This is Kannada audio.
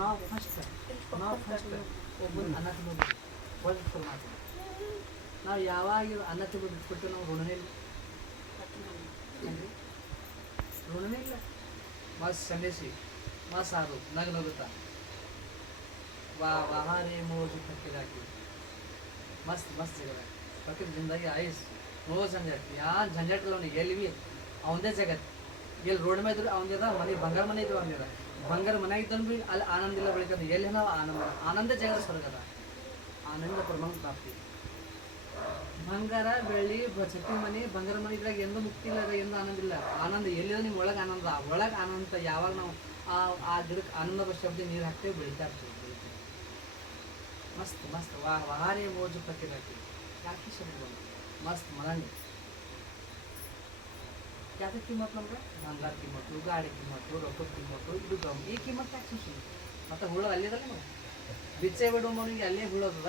ನಾವು ಫಸ್ಟ್ ಒಬ್ಬನ ಅನ್ನ ತಿನ್ನೋದು ಒಳ್ಳೆ ಮಾತು. ನಾವು ಯಾವಾಗ ಅನ್ನ ತಿನ್ನೋದು ಬಿಟ್ಬಿಟ್ಟು ನಾವು ಋಣನೇ ಇಲ್ಲ, ಋಣನೇ ಇಲ್ಲ. ಮಸ್ತ್ ಸಂದೇಶಿ ಮಸ್ತ್ ಸಾರು ನಗುತ್ತಾ ವಾಹಾರೆ ಮೋಜು ಫಕ್ಕಿರಾಕಿ ಮಸ್ತ್ ಮಸ್ತ್ ಜಗದ ಫಕೀರ್ ಜಿಂದಾಗಿ ಆಯ್ಸ್ ನೋ झंझट ಯಾರು झंझट ಇಲ್ಲ ಅವನಿಗೆ. ಎಲ್ಲಿ ಅವಂದೇ ಜಗತ್. ಎಲ್ಲಿ ರೋಡ್ ಮೇಲೆ ಇದ್ರು ಅವಂದಿದ ಮನೆ ಬಂಗಾರ ಮನೆ ಇದ್ರು ಅವಂದಿದ ಬಂಗಾರ ಮನೆ ಇದ್ದನು ಬಿ ಅಲ್ಲಿ ಆನಂದ ಇಲ್ಲ ಬೆಳಿತದೆ. ಎಲ್ಲಿ ನಾವು ಆನಂದ ಜಗದ ಸ್ವರ್ಗದ ಆನಂದ ಪರಮಾತ್ಮ ಪ್ರಾಪ್ತಿ. ಬಂಗಾರ ಬೆಳ್ಳಿ ಚಟ್ಟಿ ಮನೆ ಬಂಗಾರ ಮನೆ ಇದ್ರಾಗ ಎಂದೂ ಮುಕ್ತಿ ಇಲ್ಲ, ಎಂದೂ ಆನಂದ ಇಲ್ಲ. ಆನಂದ ಎಲ್ಲಿದೆ ನಿಮ್ಗೆ ಒಳಗೆ ಆನಂದ, ಒಳಗೆ ಆನಂದ. ಯಾವಾಗ ನಾವು ಆ ಗಿಡಕ್ಕೆ ಆನಂದ ಶಬ್ದ ನೀರು ಹಾಕ್ತೇವೆ ಬೆಳಿತಾ ಇರ್ತೀವಿ. ಮಸ್ತ್ ಮಸ್ತ್ ವಾಹಾರೆ ಮೋಜು ಫಕೀರ್ ಹಾಕಿ ಯಾಕೆ ಶಬ್ದ ಬಂದು ಮಸ್ತ್ ಮಲಂಗ. ಯಾಕೆ ಕಿಮ್ಮತ್ತು ನಮ್ಗೆ ಬಂಗಾರ ಕಿಮ್ಮತ್ತು, ಗಾಡಿ ಕಿಮ್ಮತ್ತು, ರೊಕ್ಕದ ಕಿಮ್ಮತ್ತು, ಇದು ಈ ಕಿಮ್ಮತ್ತು ಯಾಕೆ ಸುಮ್ಮನೆ ಮತ್ತೆ ಹುಳೋದು ಅಲ್ಲಿದಲ್ಲ ನಾವು ಬಿಚ್ಚೆ ಬಿಡುವವನಿಗೆ ಅಲ್ಲೇ ಹುಳೋದದ.